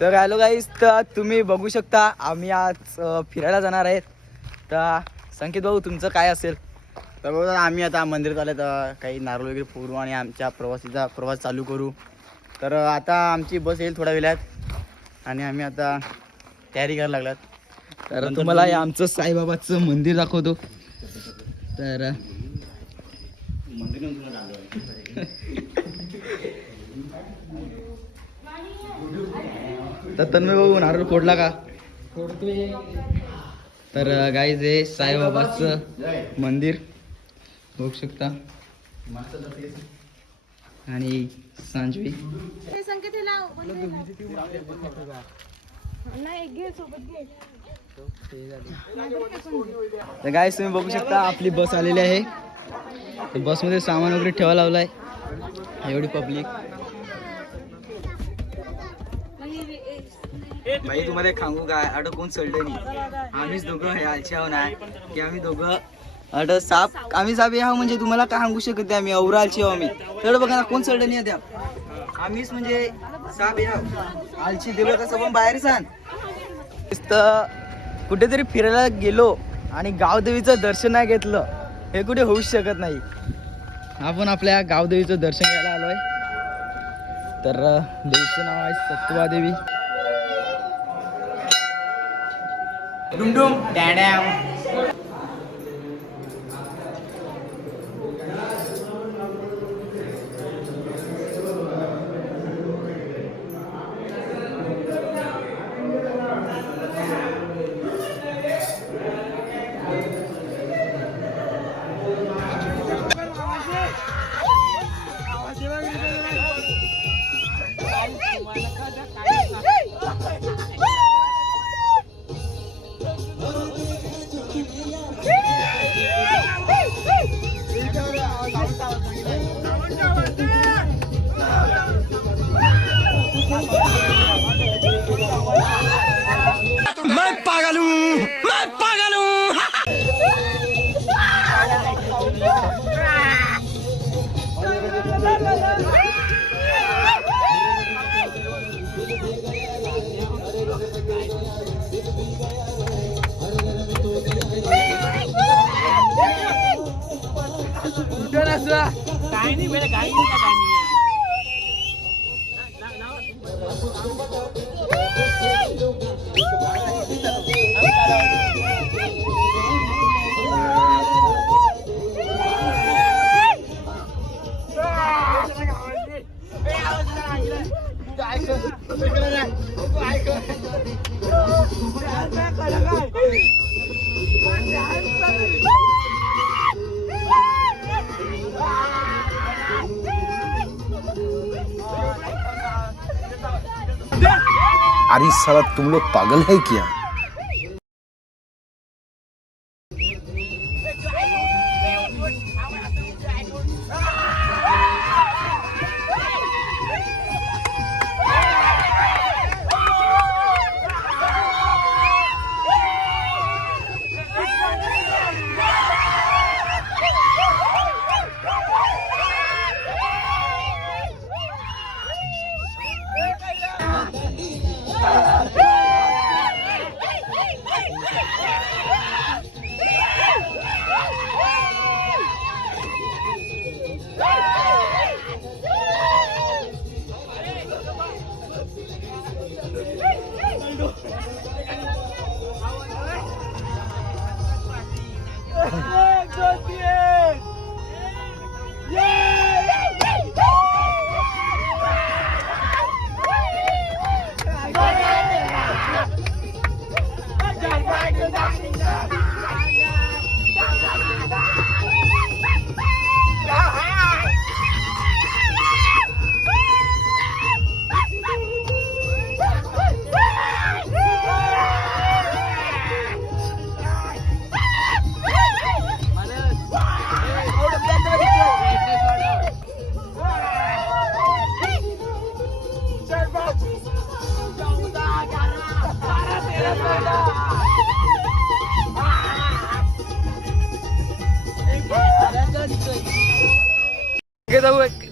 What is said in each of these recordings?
तर हॅलो गाईस, तर तुम्ही बघू शकता आम्ही आज फिरायला जाणार आहेत. तर संकेत भाऊ तुमचं काय असेल? तर बघा आम्ही आता मंदिरात आले तर काही नारळ वगैरे फोडू आणि आमच्या प्रवास चालू करू. तर आता आमची बस येईल थोड्या वेळात आणि आम्ही आता तयारी करायला लागलात. तर तुम्हाला हे आमचं साईबाबाचं मंदिर दाखवतो. तर तर तन्मय भाऊ नारळ फोडला का? फोडतोय. तर गाईज हे साईबाबाचं मंदिर बघू शकता. आणि सांजवी तर गाईज तुम्ही बघू शकता आपली बस आलेली आहे. तर बसमध्ये सामान वगैरे ठेवा लावलाय. एवढी पब्लिक. भाई तुम्हाला एक सांगू काय, अड कोण चढलं नाही. आम्हीच दोघं हे आलचे आहो ना की आम्ही दोघं अड साप आम्ही साप आहो म्हणजे तुम्हाला काय सांगू शकत नाही. आम्ही औरा आलचे आहो आम्ही. तर बघा ना कोण चढलं नाही त्या. आम्हीच म्हणजे साप आहो आलची देवळ कसं पण बाहेर सांग. तर कुठेतरी फिरायला गेलो आणि गावदेवीचं दर्शन नाही घेतलं हे कुठे होऊच शकत नाही. आपण आपल्या गावदेवीचं दर्शन घ्यायला आलोय. तर देवीचं नाव आहे सत्वा देवी. डुमडुम डॅडॅम. मैं पागल हूँ, मैं पागल हूँ। काय नाही बेटा, काय नाही का काय नाही. अरे साला तुम लोग पागल है क्या?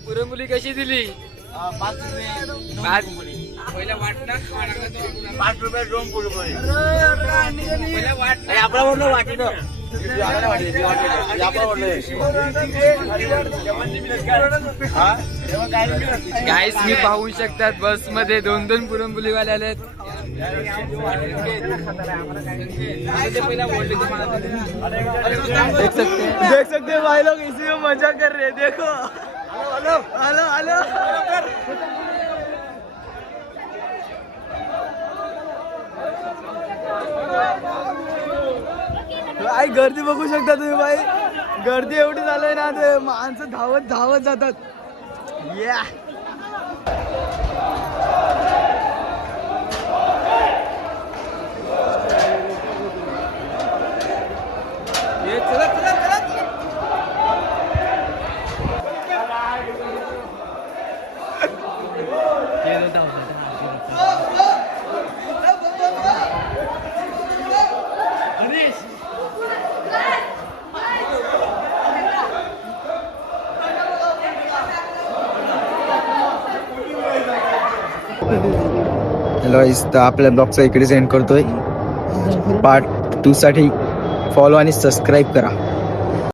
पुरणपोळी कशी दिली? 5 रुपये 5 ₹5 ड्रोन फोटो आपला वाटत गाईस मी पाहू शकतात बस मध्ये 2-2 पुरणपोळीवाले आलेत. देख सकते हैं भाई लोग इसी में मजा कर रहे हैं. देखो हेलो हेलो हेलो. भाई गर्दी बघू शकता तुम्ही भाई. गर्दी एवढी झालंय ना ते माणसं धावत धावत जातात. या हॅलो तर आपल्या ब्लॉगचा इकडे सेंड करतोय. पार्ट 2 साठी फॉलो आणि सबस्क्राईब करा.